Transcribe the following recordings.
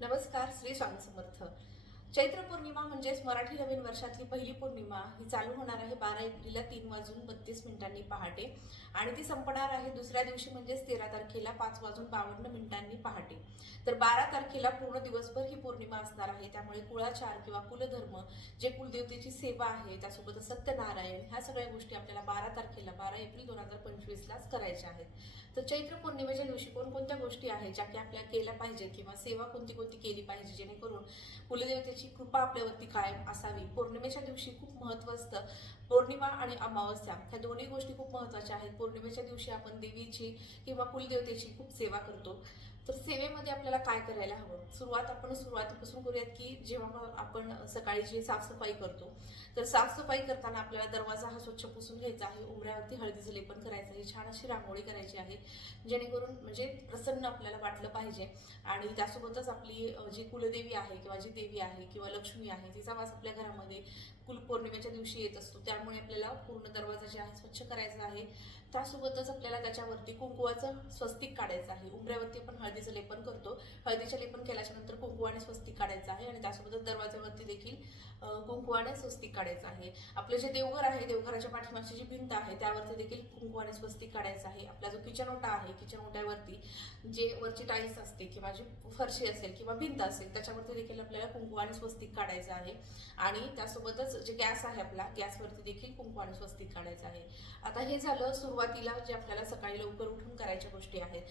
नमस्कार श्री स्वामी समर्थ. चैत्र पौर्णिमा म्हणजेच मराठी नवीन वर्षातली पहिली पौर्णिमा ही चालू होणार आहे बारा एप्रिलला तीन वाजून बत्तीस मिनिटांनी पहाटे. आणि ती संपणार आहे दुसऱ्या दिवशी म्हणजेच तेरा तारखेला पाच वाजून बावन्न मिनिटांनी पहाटे. तर बारा तारखेला पूर्ण दिवसभर ही पौर्णिमा असणार आहे. त्यामुळे कुळाचार किंवा कुलधर्म जे कुलदेवतेची सेवा आहे त्यासोबत सत्यनारायण ह्या सगळ्या गोष्टी आपल्याला बारा तारखेला बारा एप्रिल दोन हजार पंचवीसलाच करायच्या आहेत. तर चैत्र पौर्णिमेच्या दिवशी कोणकोणत्या गोष्टी आहेत ज्या की आपल्या केल्या पाहिजे किंवा सेवा कोणती कोणती केली पाहिजे जेणेकरून कुलदेवतेची कृपा आपल्यावरती कायम असावी? पौर्णिमेच्या दिवशी खूप महत्त्व असतं. पौर्णिमा आणि अमावस्या ह्या दोन्ही गोष्टी खूप महत्त्वाच्या आहेत. पौर्णिमेच्या दिवशी आपण देवीची किंवा कुलदेवतेची खूप सेवा करतो. तर सेवेमध्ये आपल्याला काय करायला हवं? सुरुवात आपण सुरुवातीपासून करूयात की जेव्हा आपण सकाळी जी साफसफाई करतो तर साफसफाई करताना आपल्याला दरवाजा हा स्वच्छ पुसून घ्यायचा आहे. उमऱ्यावरती हळदीचं लेपन करायचं आहे. छान अशी रांगोळी करायची आहे. जेणेकरून म्हणजे प्रसन्न आपल्याला वाटलं पाहिजे. आणि त्यासोबतच आपली जी कुलदेवी आहे किंवा जी देवी आहे किंवा लक्ष्मी आहे तिचा वास आपल्या घरामध्ये कुल पौर्णिमेच्या दिवशी येत असतो. त्यामुळे आपल्याला पूर्ण दरवाजा जे आहे स्वच्छ करायचा आहे. त्यासोबतच आपल्याला त्याच्यावरती कुंकुवाचं स्वस्तिक काढायचं आहे. उमऱ्यावरती आपण हळदीचं लेपन करतो. हळदीचं लेपन केल्याच्यानंतर आणि स्वस्तिक काढायचं आहे आणि त्यासोबतच दरवाजावरती देखील अ, स्वस्तिक काढायचं आहे. आपलं जे देवघर आहे देवघराच्या पाठीमागची जी भिंत आहे त्यावरती देखील कुंकुवाने स्वस्तिक काढायचं आहे. आपला जो किचन ओटा आहे किचन ओट्यावरती जे वरची टाईल्स असते किंवा जी फरशी असेल किंवा भिंत असेल त्याच्यावरती देखील आपल्याला कुंकुवाने स्वस्तिक काढायचं आहे. आणि त्यासोबतच जे गॅस आहे आपला गॅसवरती देखील कुंकुवाने स्वस्तिक काढायचं आहे. आता हे झालं सुरुवातीला जे आपल्याला सकाळी लवकर उठून करायच्या गोष्टी आहेत.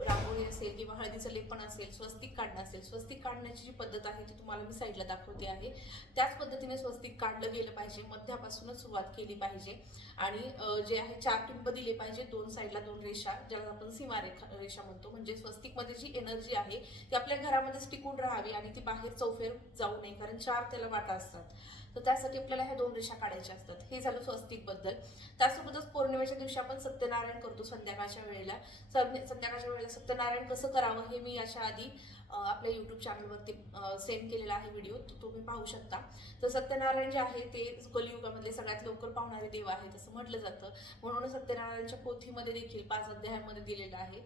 रांगोळी असेल किंवा हळदीचं लेपन असेल स्वस्तिक काढणं असेल स्वस्तिक काढण्याची जी पद्धत आहे ती तुम्हाला मी साईडला दाखवते आहे. त्याच पद्धतीने स्वस्तिक काढलं गेलं पाहिजे मध्यापासूनच सुरुवात केली पाहिजे. आणि जे आहे चार टिंब दिले पाहिजे दोन साईडला दोन रेषा ज्याला आपण सीमारेखा रेषा म्हणतो. म्हणजे स्वस्तिकमध्ये जी एनर्जी आहे ती आपल्या घरामध्येच टिकून राहावी आणि ती बाहेर चौफेर जाऊ नये कारण चार त्याला वाटा असतात. तर त्यासाठी आपल्याला ह्या दोन रेषा काढायच्या असतात. हे झालं स्वस्तिकबद्दल. त्यासोबतच पौर्णिमेच्या दिवशी आपण सत्यनारायण करतो संध्याकाळच्या वेळेला. संध्याकाळच्या वेळेला सत्यनारायण कसं करावं हे मी याच्या आधी आपल्या यूट्यूब चॅनलवरती सेंड केलेला आहे व्हिडिओ तो तुम्ही पाहू शकता. तर सत्यनारायण जे आहे ते कलियुगामधले सगळ्यात लवकर पाहणारे देव आहेत असं म्हटलं जातं. म्हणून सत्यनारायणच्या पोथीमध्ये देखील पाच अध्यायामध्ये दिलेलं आहे.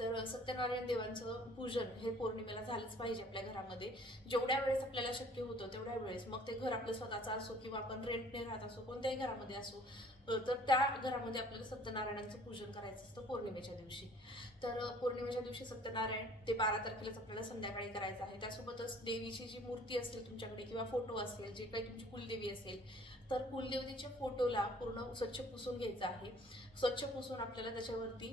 तर सत्यनारायण देवांचं पूजन हे पौर्णिमेला झालंच पाहिजे आपल्या घरामध्ये. जेवढ्या वेळेस आपल्याला शक्य होतं तेवढ्या वेळेस. मग ते घर आपलं स्वतःचं असो किंवा आपण रेंटने राहत असो कोणत्याही घरामध्ये असो तर त्या घरामध्ये आपल्याला सत्यनारायणाचं पूजन करायचं असतं पौर्णिमेच्या दिवशी. तर पौर्णिमेच्या दिवशी सत्यनारायण ते बारा तारखेलाच आपल्याला संध्याकाळी करायचं आहे. त्यासोबतच देवीची जी मूर्ती असेल तुमच्याकडे किंवा फोटो असेल जे काही तुमची कुलदेवी असेल तर कुलदेवतीच्या फोटोला पूर्ण स्वच्छ पुसून घ्यायचं आहे. स्वच्छ पुसून आपल्याला त्याच्यावरती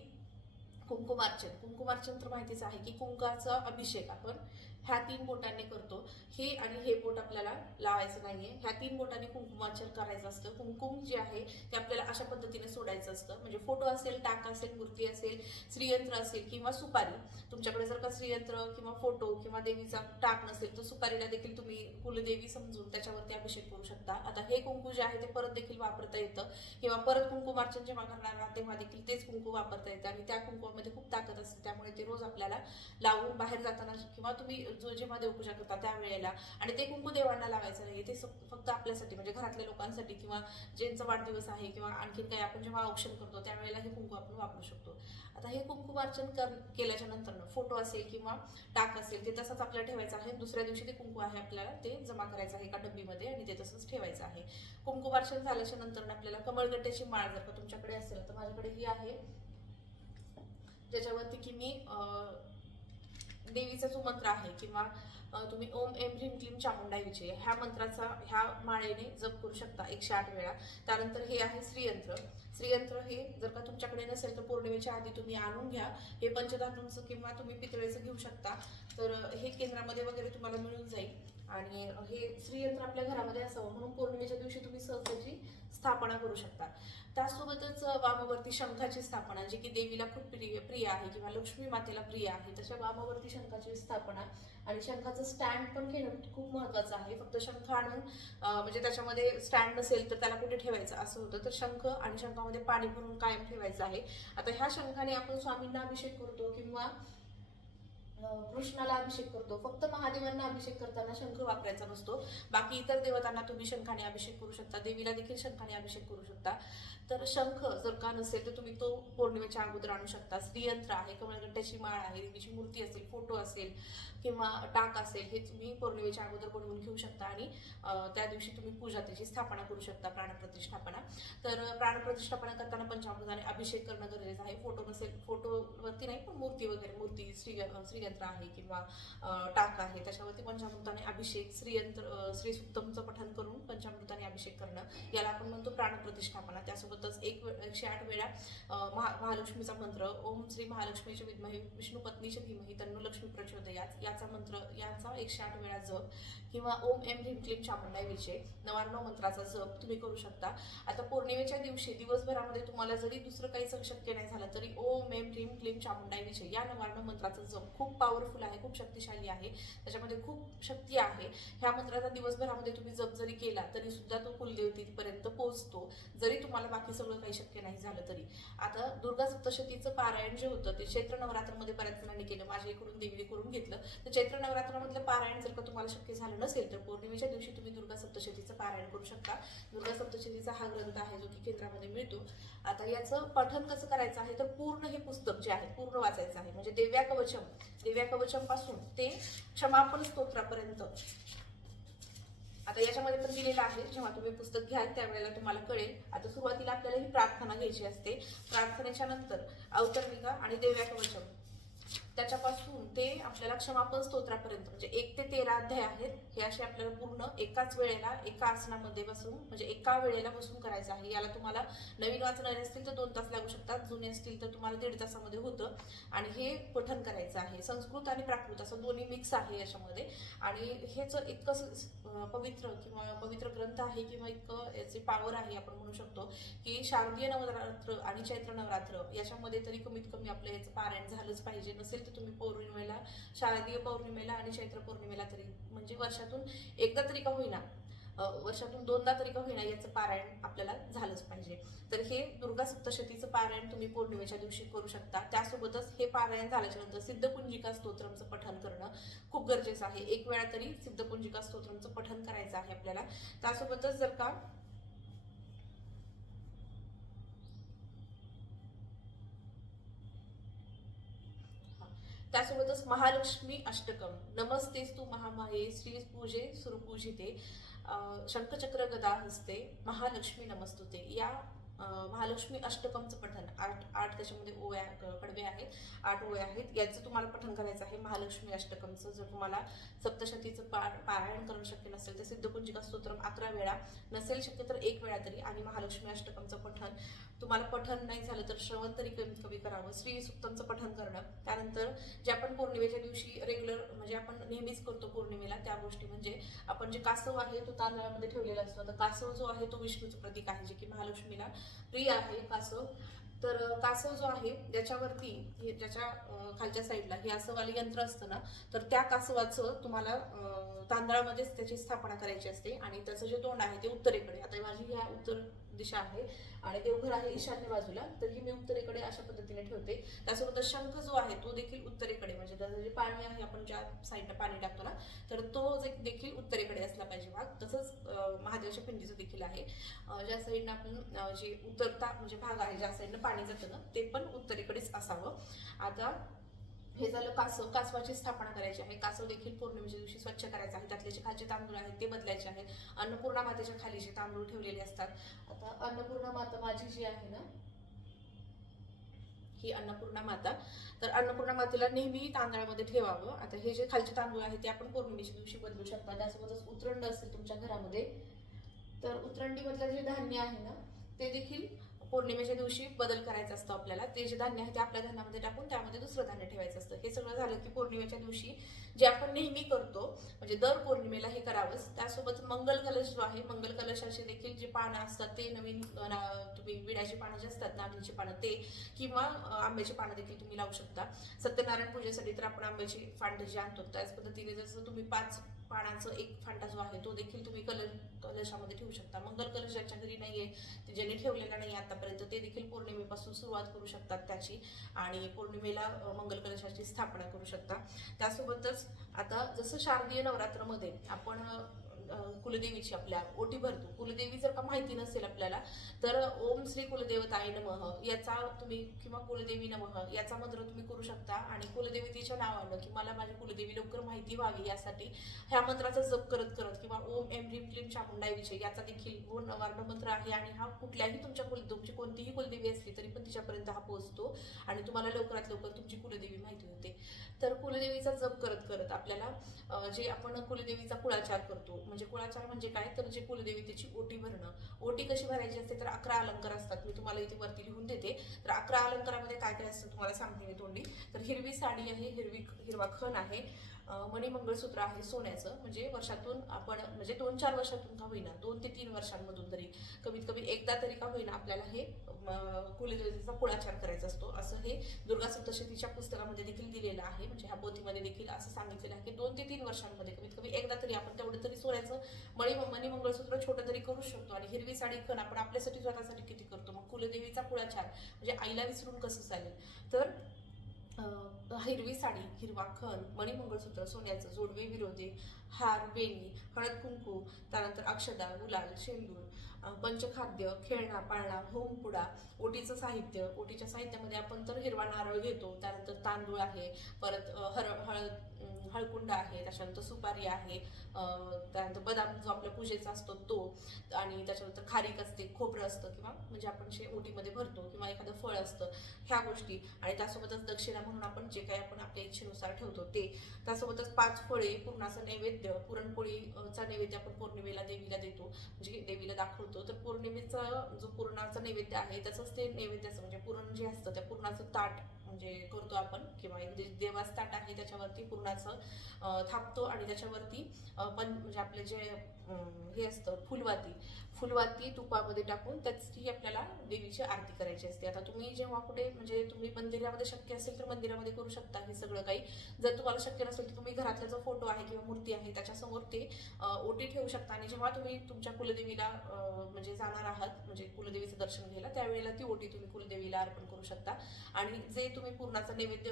कुंकुमार्चन कुंकुमार्चन तर माहितीच आहे की कुंकाचा अभिषेक आपण ह्या तीन बोटांनी करतो. हे आणि हे बोट आपल्याला लावायचं नाहीये. ह्या तीन बोटांनी कुंकुमार्चन करायचं असतं. कुंकुम जे आहे ते आपल्याला अशा पद्धतीने सोडायचं असतं. म्हणजे फोटो असेल टाक असेल मूर्ती असेल श्रीयंत्र असेल किंवा सुपारी. तुमच्याकडे जर का श्रीयंत्र किंवा फोटो किंवा देवीचा टाक नसेल तर सुपारीला देखील तुम्ही कुलदेवी समजून त्याच्यावरती अभिषेक करू शकता. आता हे कुंकू जे आहे ते परत देखील वापरता येतं. किंवा परत कुंकुमार्चन जेव्हा करणार तेव्हा देखील तेच कुंकू वापरता येतं. आणि त्या कुंकुमामध्ये खूप ताकद असते. त्यामुळे ते रोज आपल्याला लावून बाहेर जाताना किंवा तुम्ही जेव्हा देवपूजा करता त्यावेळेला. आणि ते कुंकू देवांना लावायचं नाही ते स- फक्त आपल्यासाठी म्हणजे घरातल्या लोकांसाठी किंवा ज्यांचा वाढदिवस आहे किंवा आणखीन काही आपण जेव्हा औक्षण करतो त्यावेळेला हे कुंकू आपण वापरू शकतो. आता हे कुंकुमार्चन कर केल्याच्यानंतर फोटो असेल किंवा टाक असेल ते तसंच आपल्याला ठेवायचं आहे. दुसऱ्या दिवशी ते कुंकू आहे आपल्याला ते जमा करायचं आहे एका डब्बीमध्ये आणि ते तसंच ठेवायचं आहे. कुंकुमार्चन झाल्याच्यानंतर आपल्याला कमळगट्ट्याची माळ जर का तुमच्याकडे असेल तर माझ्याकडे ही आहे. ज्याच्यावरती की मी देवीचा जो मंत्र आहे किंवा तुम्ही ओम एम ह्रीम क्लीम चामुंडा विजय ह्या मंत्राचा ह्या माळेने जप करू शकता एकशे आठ वेळा. त्यानंतर हे आहे श्रीयंत्र. श्रीयंत्र हे जर का तुमच्याकडे नसेल तर पौर्णिमेच्या आधी तुम्ही आणून घ्या. हे पंचधातूंचं किंवा तुम्ही पितळेचं घेऊ शकता. तर हे केंद्रामध्ये वगैरे तुम्हाला मिळून जाईल. आणि हे श्रीयंत्र आपल्या घरामध्ये असावं म्हणून पौर्णिमेच्या दिवशी तुम्ही सहसाची स्थापना करू शकता. त्यासोबतच वामावरती शंखाची स्थापना जी की देवीला खूप प्रिय प्रिय आहे किंवा लक्ष्मी मातेला प्रिय आहे तशा वामावरती शंखाची स्थापना आणि शंखाचं स्टँड पण घेणं खूप महत्वाचं आहे. फक्त शंख आणून म्हणजे त्याच्यामध्ये स्टँड नसेल तर त्याला कुठे ठेवायचं? असं होतं. तर शंख आणि शंखामध्ये पाणी भरून कायम ठेवायचं आहे. आता ह्या शंखाने आपण स्वामींना अभिषेक करतो किंवा कृष्णाला अभिषेक करतो. फक्त महादेवांना अभिषेक करताना शंख वापरायचा नसतो. बाकी इतर देवतांना तुम्ही शंखाने अभिषेक करू शकता. देवीला देखील शंखाने अभिषेक करू शकता. तर शंख जर का नसेल तर तुम्ही तो पौर्णिमेच्या अगोदर आणू शकता. श्रीयंत्र आहे कमळगंटाची माळ आहे देवीची मूर्ती असेल फोटो असेल किंवा टाक असेल हे तुम्ही पौर्णिमेच्या अगोदर बनवून घेऊ शकता आणि त्या दिवशी तुम्ही पूजा त्याची स्थापना करू शकता प्राणप्रतिष्ठापना तर प्राणप्रतिष्ठापना करताना पंचामृताने अभिषेक करणं गरजेचं आहे. फोटो नसेल फोटोवरती नाही पण मूर्ती वगैरे मूर्ती श्री श्रीयंत्र आहे किंवा टाक आहे. त्याच्यावरती पंचामृताने अभिषेक श्रीयंत्र श्री श्रीसुक्तमचं पठण करून पंचामृताने अभिषेक करणं. याला आपण म्हणतो प्राणप्रतिष्ठापना. त्यासोबतच एक एकशे आठ वेळा महा महालक्ष्मीचा मंत्र ओम श्री महालक्ष्मीचे विद्महे विष्णू पत्नीचे भीमही तन्नु लक्ष्मी प्रचोदयात. याचा मंत्र याचा एकशे आठ वेळा जप किंवा ओम एम ह्रीम क्लीम चामुंडाई विजय नवार्णव मंत्राचा जप तुम्ही करू शकता. आता पौर्णिमेच्या दिवशी दिवसभरामध्ये तुम्हाला जरी दुसरं काही शक्य नाही झालं तरी ओम एम क्लीम चामुंडाई विजय या नवार्ण मंत्राचं जप खूप पॉवरफुल आहे खूप शक्तिशाली आहे. त्याच्यामध्ये खूप शक्ती आहे. ह्या मंत्राचा दिवसभरामध्ये तुम्ही जप जरी केला तरी सुद्धा तो कुलदेवतीपर्यंत पोहोचतो. जरी तुम्हाला बाकी सगळं काही शक्य नाही झालं तरी. आता दुर्गा सप्तशतीचं पारायण जे होतं ते चैत्र नवरात्रामध्ये बऱ्याच जणांनी केलं. माझ्या इकडून देवीने करून घेतलं. तर चैत्र नवरात्रामधलं पारायण जर का तुम्हाला शक्य झालं नसेल तर पौर्णिमेच्या दिवशी तुम्ही दुर्गा सप्तशतीचं पारायण करू शकता. दुर्गा सप्तशतीचा हा ग्रंथ आहे जो की केंद्रामध्ये मिळतो. आता याचं पठन कसं करायचं आहे? तर पूर्ण हे पुस्तक जे आहे पूर्ण वाचायचं आहे. म्हणजे देव्या कवचम देव्या कवचमपासून ते क्षमापण स्तोत्रापर्यंत. आता याच्यामध्ये पण दिलेलं आहे जेव्हा तुम्ही पुस्तक घ्याल त्यावेळेला तुम्हाला कळेल. आता सुरुवातीला आपल्याला ही प्रार्थना घ्यायची असते. प्रार्थनेच्या नंतर अवतरणिका आणि देव्या कवचम. त्याच्यापासून ते आपल्याला क्षमापण स्तोत्रापर्यंत म्हणजे एक ते तेरा अध्याय आहेत हे असे आपल्याला पूर्ण एकाच वेळेला एका आसनामध्ये बसून म्हणजे एका वेळेला बसून करायचं आहे. याला तुम्हाला नवीन वाचणारे असतील तर दोन तास लागू शकतात जुने असतील तर तुम्हाला दीड तासामध्ये होतं. आणि हे पठन करायचं आहे. संस्कृत आणि प्राकृत असं दोन्ही मिक्स आहे याच्यामध्ये. आणि हेच इतकं स- पवित्र किंवा पवित्र ग्रंथ आहे किंवा इतकं याचे पावर आहे आपण म्हणू शकतो की शारदीय नवरात्र आणि चैत्र नवरात्र याच्यामध्ये तरी कमीत कमी आपलं याचं पारायण झालंच पाहिजे. नसेल तर तुम्ही पौर्णिमेला शारदीय पौर्णिमेला आणि चैत्र पौर्णिमेला तरी म्हणजे वर्षातून एकदा तरी का होईना वर्षातून दोनदा तरी का होईना याचं पारायण आपल्याला झालंच पाहिजे. तर हे दुर्गा सप्तशतीचं पारायण तुम्ही पौर्णिमेच्या दिवशी करू शकता. त्यासोबतच हे पारायण झाल्याच्यानंतर सिद्धपुंजिका स्तोत्रमचं पठण करणं खूप गरजेचं आहे. एक वेळा तरी सिद्धपुंजिका स्तोत्रमचं पठण करायचं आहे आपल्याला. त्यासोबतच जर का त्यासोबतच महालक्ष्मी अष्टकम. नमस्तेस्तु महामाये श्री पूजे सुरपूजिते शंखचक्र गदा हस्ते महालक्ष्मी नमस्तुते. या महालक्ष्मी अष्टकमचं पठण आठ आठ त्याच्यामध्ये ओव्या क- कडवे आहेत आठ ओव्या आहेत. याचं तुम्हाला पठण करायचं आहे महालक्ष्मी अष्टकमचं. जर तुम्हाला सप्तशतीचं पा पारायण करणं शक्य नसेल तर सिद्धपुंजिका स्तोत्रम अकरा वेळा. नसेल शक्य तर एक वेळा तरी. आणि महालक्ष्मी अष्टकमचं पठण तुम्हाला पठण नाही झालं तर श्रवण तरी कमीत कमी करावं. श्री सुक्तमचं करणं. त्यानंतर जे आपण पौर्णिमेच्या दिवशी रेग्युलर म्हणजे आपण नेहमीच करतो पौर्णिमेला त्या गोष्टी म्हणजे आपण जे कासव आहे तो तांदळामध्ये ठेवलेला असतो. तर कासव जो आहे तो विष्णूचं प्रतीक आहे जे की महालक्ष्मीला प्रिय आहे कासव. तर कासव जो आहे ज्याच्यावरती हे ज्याच्या खालच्या साईडला हे असं यंत्र असतं ना तर त्या कासवाचं तुम्हाला तांदळामध्येच त्याची स्थापना करायची असते. आणि त्याचं जे तोंड आहे ते उत्तरेकडे. आता माझी ह्या उत्तर दिशा आहे आणि देवघर आहे ईशान्य बाजूला तर ही मी उत्तरेकडे अशा पद्धतीने ठेवते. त्यासोबत शंख जो आहे तो देखील उत्तरेकडे म्हणजे त्याचं जे पाणी आहे आपण ज्या साईडला पाणी टाकतो ना तर तो जे देखील उत्तरेकडे असला पाहिजे भाग. तसंच महादेवाच्या पिंडीचं देखील आहे. ज्या साईडनं आपण जे उतरता म्हणजे भाग आहे ज्या साईडनं पाणी जातं ना ते पण उत्तरेकडेच असावं. आता हे झालं कासव कासवाची स्थापना करायची आहे. कासव देखील पौर्णिमेच्या दिवशी स्वच्छ करायचं आहे. त्यातले जे खालचे तांदूळ आहेत ते बदलायचे आहेत. अन्नपूर्णा मातेच्या खाली जे तांदूळ ठेवलेले असतात. आता अन्नपूर्णा माता माझी जी आहे ना ही अन्नपूर्णा माता. तर अन्नपूर्णा मातेला नेहमी तांदळामध्ये ठेवावं. आता हे जे खालचे तांदूळ आहेत ते आपण पौर्णिमेच्या दिवशी बदलू शकता. त्यासोबतच उतरंड असेल तुमच्या घरामध्ये. तर उतरंडीमधलं जे धान्य आहे ना ते देखील पौर्णिमेच्या दिवशी बदल करायचा असतो आपल्याला. ते जे धान्य आहे ते आपल्या धान्यामध्ये टाकून त्यामध्ये दुसरं धान्य ठेवायचं असतं. हे सगळं झालं की पौर्णिमेच्या दिवशी जे आपण नेहमी करतो म्हणजे दर पौर्णिमेला हे करावंच त्यासोबत मंगल कलश जो आहे मंगल कलशाचे देखील जे पानं असतात ते नवीन तुम्ही विड्याची पानं जे असतात नागलीची पानं ते किंवा आंब्याची पानं देखील तुम्ही लावू शकता. सत्यनारायण पूजेसाठी तर आपण आंब्याची फांड जी आणतो त्याच पद्धतीने जसं तुम्ही पाच पानाचं एक फांटा जो आहे तो देखील तुम्ही कलर कलशामध्ये ठेवू शकता. मंगल कलश ज्याच्या घरी नाही आहे ज्याने ठेवलेला नाही आतापर्यंत ते देखील पौर्णिमेपासून सुरुवात करू शकतात त्याची आणि पौर्णिमेला मंगल कलशाची स्थापना करू शकता. त्यासोबतच आता जसं शारदीय नवरात्रमध्ये आपण कुलदेवीची आपल्या ओटी भरतो. कुलदेवी जर का माहिती नसेल आपल्याला तर ओम श्री कुलदेवताय नमः याचा तुम्ही किंवा कुलदेवी नमः याचा मंत्र तुम्ही करू शकता. आणि कुलदेवतेच्या नावानं की मला माझी कुलदेवी लवकर माहिती व्हावी यासाठी ह्या मंत्राचा जप करत करत किंवा ओम एम ह्रीम क्लीम चामुंडा विषय याचा देखील वर्ण मंत्र आहे. आणि हा कुठल्याही तुमच्या कुल तुमची कोणतीही कुलदेवी असली तरी पण तिच्यापर्यंत हा पोहोचतो. आणि तुम्हाला लवकरात लवकर तुमची कुलदेवी माहिती होते. तर कुलदेवीचा जप करत करत आपल्याला जे आपण कुलदेवीचा कुळाचार करतो म्हणजे कुळाचार म्हणजे काय? तर जे कुलदेवतेची ओटी भरणं. ओटी कशी भरायची असते? तर अकरा अलंकार असतात. मी तुम्हाला इथे वरती लिहून देते. तर अकरा अलंकारामध्ये काय काय असतं? तुम्हाला सांगते मी तोंडी. तर हिरवी साडी आहे हिरवी हिरवा खण आहे. मणी मंगळसूत्र आहे सोन्याचं. म्हणजे वर्षातून आपण म्हणजे दोन चार वर्षातून का होईना दोन ते तीन वर्षांमधून तरी कमीत कमी एकदा तरी का होईना आपल्याला हे कुलदेवतेचा कुळाचार करायचा असतो. असं हे दुर्गा सप्तशतीच्या पुस्तकामध्ये देखील दिलेलं आहे. म्हणजे ह्या पोथीमध्ये देखील असं सांगितलेलं आहे की दोन ते तीन वर्षांमध्ये कमीत कमी एकदा तरी आपण तेवढं तरी सोन्याचं मणी मणी मंगळसूत्र छोटं तरी करू शकतो. आणि हिरवी साडी खण आपण आपल्यासाठी स्वतःसाठी किती करतो? मग कुलदेवीचा कुळाचार म्हणजे आईला विसरून कसं चालेल? तर हिरवी साडी हिरवा खण मणिमंगळसूत्र सोन्याचं जोडवे विरोधी हार वेणी हळद कुंकू त्यानंतर अक्षदा गुलाल शेंदूर पंचखाद्य खेळणा पाळणा होमपुडा ओटीचं साहित्य. ओटीच्या साहित्यामध्ये आपण तर हिरवा नारळ घेतो त्यानंतर तांदूळ आहे परत हर हळद हळकुंड आहे त्याच्यानंतर सुपारी आहे त्यानंतर बदाम जो आपल्या पूजेचा असतो तो आणि त्याच्यानंतर खारीक असते खोबरं असतं किंवा म्हणजे आपण जे ओटीमध्ये भरतो किंवा एखादं फळ असतं ह्या गोष्टी आणि त्यासोबतच दक्षिणा म्हणून आपण जे काही आपण आपल्या इच्छेनुसार ठेवतो ते. त्यासोबतच पाच फळे पूर्णाचा नैवेद्य पुरणपोळीचा नैवेद्य आपण पौर्णिमेला देवीला देतो. म्हणजे देवीला दाखवतो. तर पौर्णिमेचा जो पूर्णाचा नैवेद्य आहे त्याचंच ते नैवेद्याचं म्हणजे पुरण जे असतं त्या पूर्णाचं ताट म्हणजे करतो आपण किंवा एक जे देवास ताट आहे त्याच्यावरती पूर्णाचं थापतो आणि त्याच्यावरती पण म्हणजे आपले जे हे असतं फुलवाती फुलवाती तुपामध्ये टाकून त्याची आपल्याला देवीची आरती करायची असते. आता तुम्ही जेव्हा कुठे म्हणजे तुम्ही मंदिरामध्ये शक्य असेल तर मंदिरामध्ये करू शकता हे सगळं काही. जर तुम्हाला शक्य नसेल तर तुम्ही घरातला जो फोटो आहे किंवा मूर्ती आहे त्याच्यासमोर ते ओटी ठेवू शकता. आणि जेव्हा तुम्ही तुमच्या कुलदेवीला म्हणजे जाणार आहात म्हणजे कुलदेवीचं दर्शन घ्यायला त्यावेळेला ती ओटी तुम्ही कुलदेवीला अर्पण करू शकता. आणि जे तुम्ही पूर्णाचं नैवेद्य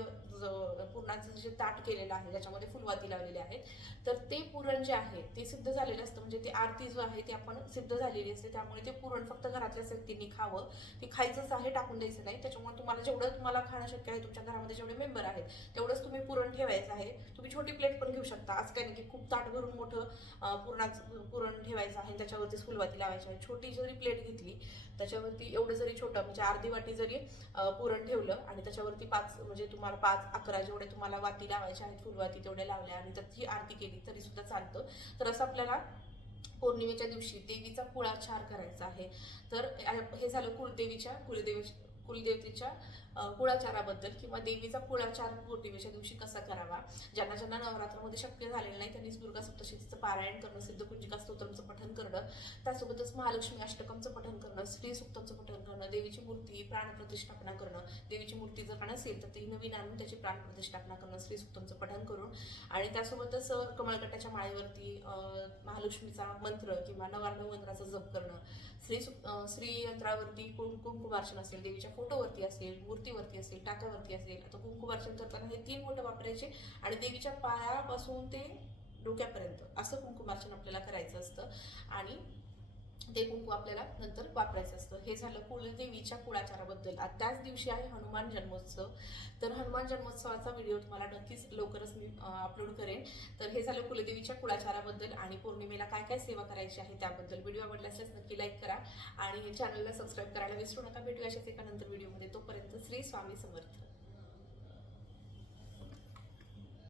पूर्णाचं जे ताट केलेलं आहे ज्याच्यामध्ये फुलवाती लावलेले आहेत तर ते पुरण जे आहे ते सिद्ध झालेलं असतं. म्हणजे ती आरती जो आहे ती आपण सिद्ध झालेली असते. त्यामुळे ते पुरण फक्त घरातल्या व्यक्तींनी खावं. ते खायचंच आहे टाकून द्यायचं नाही. त्याच्यामुळे तुम्हाला जेवढं तुम्हाला खाणं शक्य आहे तुमच्या घरामध्ये जेवढे मेंबर आहेत तेवढंच तुम्ही पुरण ठेवायचं आहे. तुम्ही छोटी प्लेट पण घेऊ शकता. आज काय नाही की खूप ताट भरून मोठं पुरणाचं पुरण ठेवायचं आहे. त्याच्यावरती फुलवाती लावायची आहे. छोटी जरी प्लेट घेतली त्याच्यावरती एवढं जरी छोटं म्हणजे अर्धी वाटी जरी पुरण ठेवलं आणि त्याच्यावरती पाच म्हणजे तुम्हाला पाच अकरा जेवढे तुम्हाला वाती लावायच्या आहेत फुलवाती तेवढ्या लावल्या आणि त्याची आरती केली तरी सुद्धा चालते. तर असं आपल्याला पौर्णिमेच्या दिवशी देवीचा कुळाचार करायचा आहे. तर हे झालं कुलदेवीच्या कुलदेवी कुलदेवतेच्या कुळाचाराबद्दल किंवा देवीचा कुळाचार पौर्णिमेच्या दिवशी कसा करावा? ज्यांना ज्यांना नवरात्रामध्ये शक्य झालेलं नाही त्यांनी दुर्गा सप्तशतीचं पारायण करणं सिद्धकुंजिका स्तोत्रमचं पठण करणं त्यासोबतच महालक्ष्मी अष्टकमचं पठण करणं स्त्री सुक्तमचं पठण करणं देवीची मूर्ती प्राणप्रतिष्ठापना करणं देवीची मूर्ती जर का नसेल तर ती नवीन आणून त्याची प्राणप्रतिष्ठापना करणं स्त्री सुक्तमचं पठण करून आणि त्यासोबतच अ, कमळगटाच्या माळेवरती महालक्ष्मीचा मंत्र किंवा नवार्ण मंत्राचा जप करणं श्री सुक- अ, श्री यंत्रावरती कुं- कुंकुमार्चन असेल देवीच्या फोटोवरती असेल मूर्तीवरती असेल टाकावरती असेल आता कुंकुमार्चन करताना हे तीन बोटं वापरायचे आणि देवीच्या पायापासून ते डोक्यापर्यंत असं कुंकुमार्चन आपल्याला करायचं असतं. आणि ते कुंकू आपल्याला नंतर वापरायचं असतं. हे झालं कुलदेवीच्या कुळाचाराबद्दल. त्याच दिवशी आहे हनुमान जन्मोत्सव. तर हनुमान जन्मोत्सवाचा व्हिडिओ तुम्हाला नक्कीच लवकरच मी अपलोड करेन. तर हे झालं कुलदेवीच्या कुळाचाराबद्दल आणि पौर्णिमेला काय काय सेवा करायची आहे त्याबद्दल. व्हिडिओ आवडला असल्यास नक्की लाईक करा आणि चॅनलला सबस्क्राईब करायला विसरू नका. भेटूया अशाच एका नंतर व्हिडिओमध्ये. तोपर्यंत श्री स्वामी समर्थ.